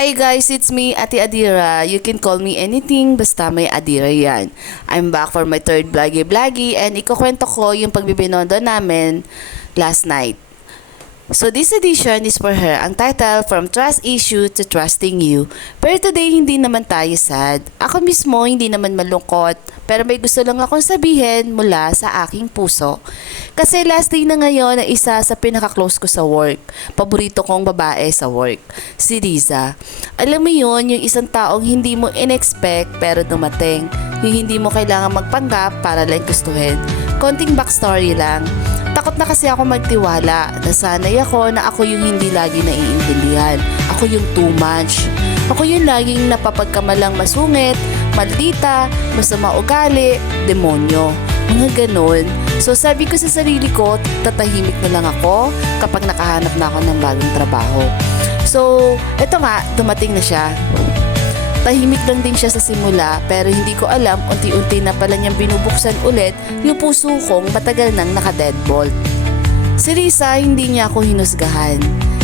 Hi guys, it's me, Ate Adira. You can call me anything, basta may Adira yan. I'm back for my third vloggy and ikukwento ko yung pagbibinondo namin last night. So this edition is for her. Ang title, From Trust Issue to Trusting You. Pero today, hindi naman tayo sad. Ako mismo, hindi naman malungkot. Pero may gusto lang akong sabihin mula sa aking puso. Kasi last day na ngayon na isa sa pinaka-close ko sa work. Paborito kong babae sa work. Si Riza. Alam mo yun, yung isang taong hindi mo in-expect pero dumating. Yung hindi mo kailangan magpanggap para lang gustuhin. Konting backstory lang. Takot na kasi ako magtiwala. Nasanay ako na ako yung hindi lagi naiintindihan. Ako yung too much. Ako yung laging napapagkamalang masungit, maldita, masama ugali, demonyo. Mga ganon. So sabi ko sa sarili ko, tatahimik na lang ako kapag nakahanap na ako ng bagong trabaho. So, eto nga, dumating na siya. Tahimik lang din siya sa simula pero hindi ko alam unti-unti na pala niyang binubuksan ulit yung puso kong matagal nang naka-deadbolt. Si Riza, hindi niya ako hinusgahan.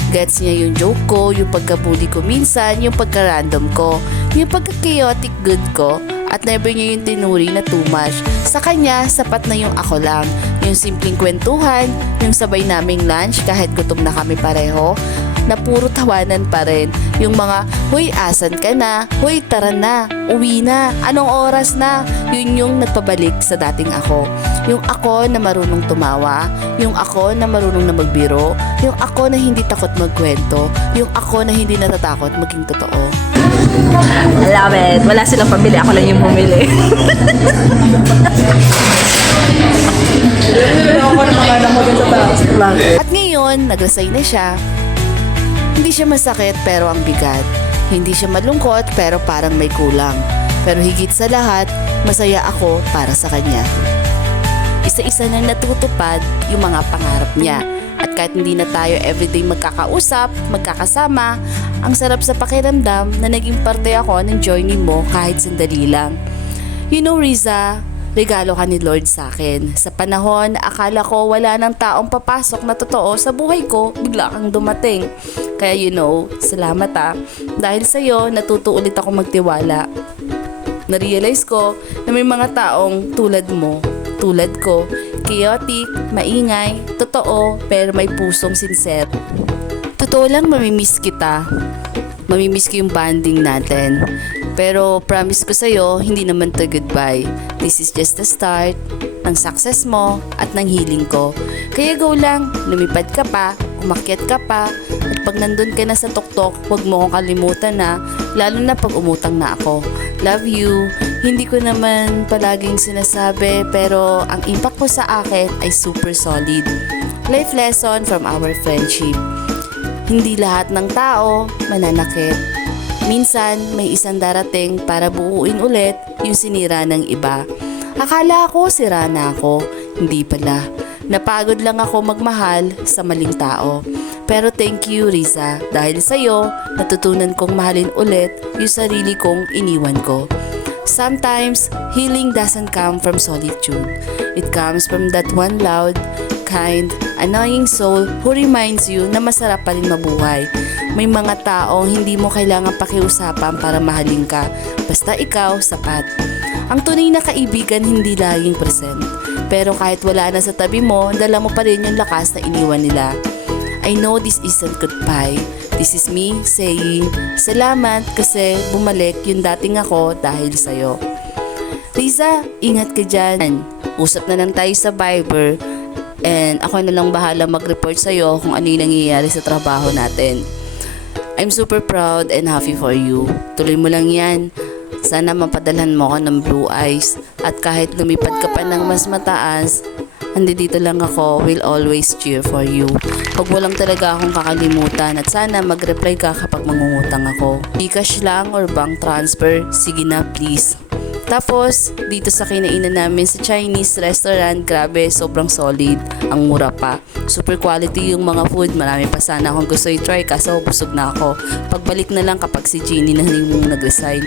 Gets niya yung joke ko, yung pagkabuli ko minsan, yung pagka-random ko, yung pagka-chaotic good ko, at never niya yung tinuri na too much. Sa kanya, sapat na yung ako lang. Yung simpleng kwentuhan, yung sabay naming lunch kahit gutom na kami pareho, na puro tawanan pa rin. Yung mga, huy, asan ka na? Huy, tara na, uwi na, anong oras na? Yun yung nagpabalik sa dating ako. Yung ako na marunong tumawa, yung ako na marunong na magbiro, yung ako na hindi takot magkwento, yung ako na hindi natatakot maging totoo. I love it. Wala silang pamili. Ako lang yung bumili. At ngayon, nag-resign na siya. Hindi siya masakit pero ang bigat. Hindi siya malungkot pero parang may kulang. Pero higit sa lahat, masaya ako para sa kanya. Isa-isa nang natutupad yung mga pangarap niya. At kahit hindi na tayo everyday magkakausap, magkakasama, ang sarap sa pakiramdam na naging parte ako ng journey mo kahit sandali lang. You know, Riza, regalo ka ni Lord sa akin. Sa panahon, akala ko wala nang taong papasok na totoo sa buhay ko, bigla kang dumating. Kaya salamat Dahil sa'yo, natuto ulit ako magtiwala. Narealize ko na may mga taong tulad mo, tulad ko, chaotic, maingay, totoo, pero may pusong sincere. Totoo lang, mamimiss kita. Mamimiss ko yung bonding natin. Pero promise ko sa'yo, hindi naman to goodbye. This is just the start ng success mo at ng healing ko. Kaya go lang, lumipad ka pa, umakyat ka pa, at pag nandun ka na sa tuktok, huwag mo akong kalimutan na, lalo na pag umutang na ako. Love you. Hindi ko naman palaging sinasabi, pero ang impact ko sa akin ay super solid. Life lesson from our friendship. Hindi lahat ng tao mananakit. Minsan, may isang darating para buuin ulit yung sinira ng iba. Akala ko sira na ako. Hindi pala. Napagod lang ako magmahal sa maling tao. Pero thank you, Riza. Dahil sa'yo, natutunan kong mahalin ulit yung sarili kong iniwan ko. Sometimes, healing doesn't come from solitude. It comes from that one loud, kind, annoying soul who reminds you na masarap pa rin mabuhay. May mga taong hindi mo kailangan pakiusapan para mahalin ka. Basta ikaw, sapat. Ang tunay na kaibigan hindi laging present. Pero kahit wala na sa tabi mo, dala mo pa rin yung lakas na iniwan nila. I know this isn't goodbye. This is me saying, salamat kasi bumalik yung dating ako dahil sa'yo. Riza, ingat ka dyan. Usap na lang tayo sa Viber. And ako na lang bahala mag-report sa'yo kung ano yung nangyayari sa trabaho natin. I'm super proud and happy for you. Tuloy mo lang yan. Sana mapadalhan mo ako ng blue eyes. At kahit lumipad ka pa ng mas mataas, dito lang ako, will always cheer for you. Huwag mo lang talaga akong kakalimutan at sana mag-reply ka kapag mangungutang ako. Gcash lang or bank transfer, sige na please. Tapos, dito sa kinainan namin sa Chinese restaurant, grabe, sobrang solid. Ang mura pa. Super quality yung mga food. Marami pa sana akong gusto i-try kaso busog na ako. Pagbalik na lang kapag si Jeannie na yung nag-resign.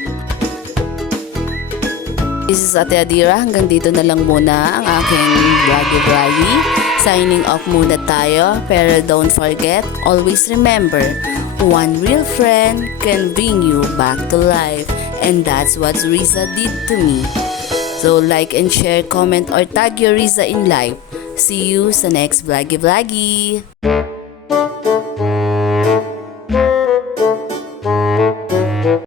This is Ate Adira. Hanggang dito na lang muna ang aking vloggy. Signing off muna tayo. Pero don't forget, always remember, One real friend can bring you back to life, and that's what Riza did to me. So like and share, comment, or tag your Riza in life. See you sa next vloggy vloggy!